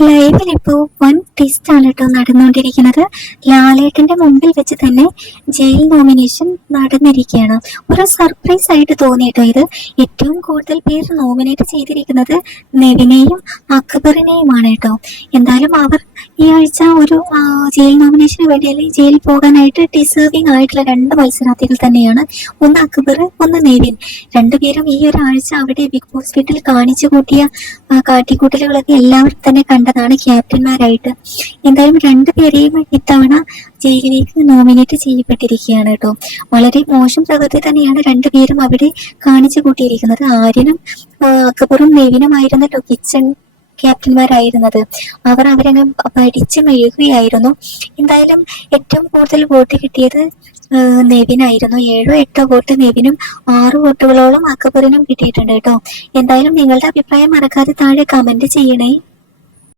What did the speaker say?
ലൈവിൽ ഇപ്പോൾ one twist ആണ് കേട്ടോ നടന്നുകൊണ്ടിരിക്കുന്നത്. ലാലേട്ടന്റെ മുമ്പിൽ വെച്ച് തന്നെ ജയിൽ നോമിനേഷൻ നടന്നിരിക്കുകയാണ്. ഒരു സർപ്രൈസ് ആയിട്ട് തോന്നി കേട്ടോ ഇത്. ഏറ്റവും കൂടുതൽ പേർ നോമിനേറ്റ് ചെയ്തിരിക്കുന്നത് നെവിനെയും അക്ബറിനെയുമാണ് കേട്ടോ. എന്തായാലും അവർ ഈ ആഴ്ച ഒരു ജയിൽ നോമിനേഷന് വേണ്ടി അല്ലെങ്കിൽ ജയിലിൽ പോകാനായിട്ട് ഡിസേർവിംഗ് ആയിട്ടുള്ള രണ്ട് മത്സരാർത്ഥികൾ തന്നെയാണ്. ഒന്ന് അക്ബർ ഒന്ന് നെവിൻ. രണ്ടുപേരും ഈ ഒരാഴ്ച അവിടെ ബിഗ് ബോസ് വീട്ടിൽ കാണിച്ചു കൂട്ടിയ കാട്ടിക്കൂട്ടലുകളൊക്കെ എല്ലാവരും തന്നെ കണ്ടതാണ് ക്യാപ്റ്റന്മാരായിട്ട്. എന്തായാലും രണ്ടു രണ്ടുപേരെയും ഇത്തവണ ജയിലിലേക്ക് നോമിനേറ്റ് ചെയ്യപ്പെട്ടിരിക്കുകയാണ് കേട്ടോ. വളരെ മോശം പ്രകൃതി തന്നെയാണ് രണ്ടുപേരും അവിടെ കാണിച്ചു കൂട്ടിയിരിക്കുന്നത്. ആര്യനും അക്ബറും നെവിനുമായിരുന്നല്ലോ കിച്ചൺ ക്യാപ്റ്റന്മാരായിരുന്നത് അവർ അവരങ്ങ് പഠിച്ചു മെഴുകുകയായിരുന്നു. എന്തായാലും ഏറ്റവും കൂടുതൽ വോട്ട് കിട്ടിയത് നെവിനായിരുന്നു. ഏഴോ എട്ടോ വോട്ട് നെവിനും ആറ് വോട്ടുകളോളം അക്ബറിനും കിട്ടിയിട്ടുണ്ട് കേട്ടോ. എന്തായാലും നിങ്ങളുടെ അഭിപ്രായം മറക്കാതെ താഴെ കമന്റ് ചെയ്യണേ.